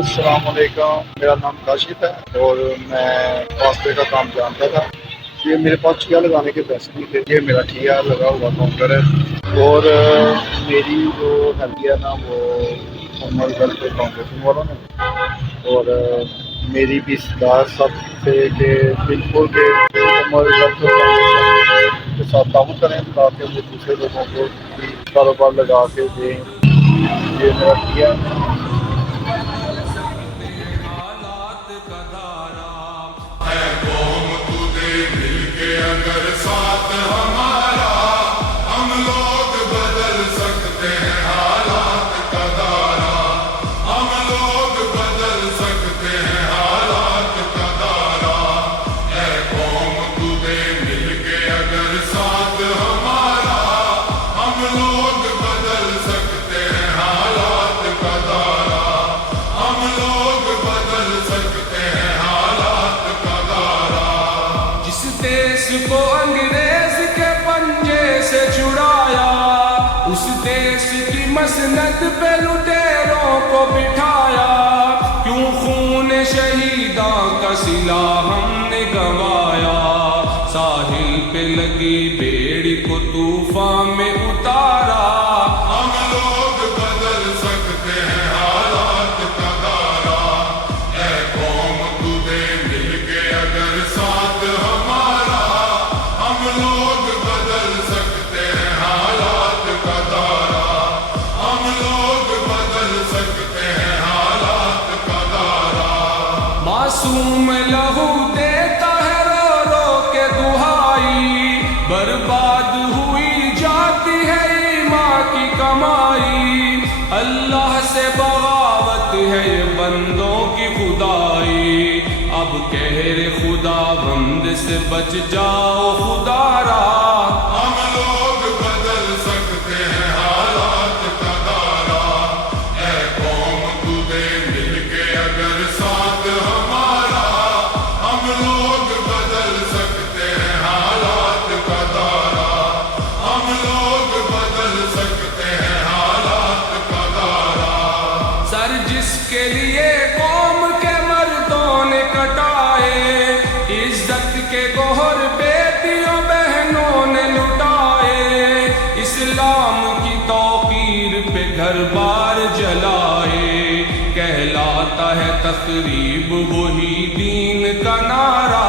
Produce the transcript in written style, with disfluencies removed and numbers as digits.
السلام علیکم، میرا نام کاشف ہے اور میں واسطے کا کام جانتا تھا۔ یہ میرے پاس ٹھیا لگانے کے پیسے نہیں تھے، یہ میرا ٹھیا لگا ہوا کاؤنٹر ہے اور میری جو ہیلپ ہے نا وہ محمد گلف فاؤنڈیشن والوں نے، اور میری بھی سب سے کہ بالکل کہ محمد گلف فاؤنڈیشن کے ساتھ تعاون کریں تاکہ وہ دوسرے لوگوں کو بھی کاروبار لگا کے دیں۔ یہ میرا ٹھیا ہے۔ اگر ساتھ ہمارا ہم لوگ بدل سکتے ہیں حالات کا دارا، ہم لوگ بدل سکتے ہیں حالات کا دارا۔ اے قوم تو دے مل کے اگر ساتھ ہمارا ہم لوگ بدل سکتے ہیں حالات کا دارا، ہم لوگ بدل سکتے ہیں حالات کا دارا۔ جس دیس کو انگریز کے پنجے سے چھڑایا، اس دیس کی مسند پہ لٹیروں کو بٹھایا، کیوں خون شہیداں کا صلہ ہم نے گنوایا، ساحل پہ لگی بیڑی کو طوفان میں اتارا۔ ہم لوگ بدل سکتے ہیں حالات کا دارا، اے قوم تو دے مل کے اگر ساتھ ہمارا ہم لوگ بدل سکتے ہیں حالات کا دارا، ہم لوگ بدل سکتے ہیں حالات کا دارا۔ معصوم لہو دیتا ہے رو رو کے دہائی، برباد ہوئی جاتی ہے ایمان کی کمائی، اللہ سے بغاوت ہے یہ بندوں کی خدائی، اب قہر خدا بند سے بچ جاؤ خدا را۔ ہم لوگ بدل سکتے ہیں حالات کا دارا، اے قوم تو دے مل کے اگر ساتھ ہمارا ہم لوگ بدل سکتے ہیں حالات کا دارا، ہم لوگ بدل سکتے ہیں حالات کا دارا۔ سر جس کے لیے قوم کے مردوں نے کٹائے، عزت کے گوہر بیٹیوں بہنوں نے لٹائے، اسلام کی توقیر پہ گھر بار جلائے، کہلاتا ہے تخریب وہی دین کا نعرہ۔